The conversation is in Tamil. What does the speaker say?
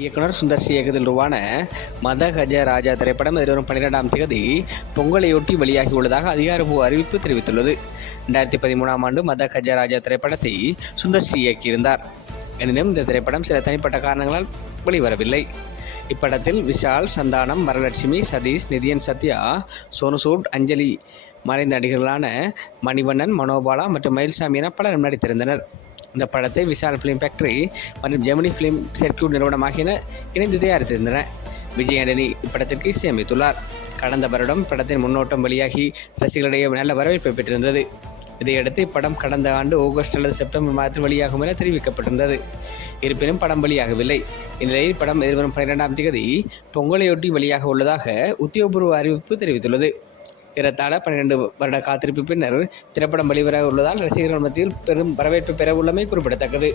இயக்குனர் சுந்தர் சி இயக்கத்தில் உருவான மத கஜ ராஜா திரைப்படம் எதிர்வரும் பன்னிரெண்டாம் தேதி பொங்கலையொட்டி வெளியாகி உள்ளதாக அதிகாரப்பூர்வ அறிவிப்பு தெரிவித்துள்ளது. ரெண்டாயிரத்தி பதிமூணாம் ஆண்டு மத கஜ ராஜா திரைப்படத்தை சுந்தர் சி இயக்கியிருந்தார். எனினும் இந்த திரைப்படம் சில தனிப்பட்ட காரணங்களால் வெளிவரவில்லை. இப்படத்தில் விஷால் சந்தானம் வரலட்சுமி சதீஷ் நிதியன் சத்யா சோனுசூட் அஞ்சலி மறைந்த நடிகர்களான மணிவண்ணன் மனோபாலா மற்றும் மயில்சாமி என பலரும் நடித்திருந்தனர். இந்த படத்தை விஷால் ஃபிலிம் ஃபேக்டரி மற்றும் ஜெமினி ஃபிலிம் சர்க்கியூட் நிறுவனம் ஆகியன இணைந்து தயாரித்திருந்தன. விஜய் ஆண்டனி இப்படத்திற்கு இசையமைத்துள்ளார். கடந்த வருடம் படத்தின் முன்னோட்டம் வெளியாகி ரசிகர்களிடையே நல்ல வரவேற்பை பெற்றிருந்தது. இதையடுத்து இப்படம் கடந்த ஆண்டு ஆகஸ்ட் அல்லது செப்டம்பர் மாதத்தில் வெளியாகும் என தெரிவிக்கப்பட்டிருந்தது. இருப்பினும் படம் வெளியாகவில்லை. இந்நிலையில் படம் எதிர்வரும் பன்னிரெண்டாம் தேதி பொங்கலையொட்டி வெளியாக உள்ளதாக உத்தியோகபூர்வ அறிவிப்பு தெரிவித்துள்ளது. ஏறத்தாழ பன்னிரண்டு வருட காத்திருப்பு பின்னர் திரைப்படம் வெளிவர உள்ளதால் ரசிகர்கள் மத்தியில் பெரும் வரவேற்பு பெற உள்ளமை குறிப்பிடத்தக்கது.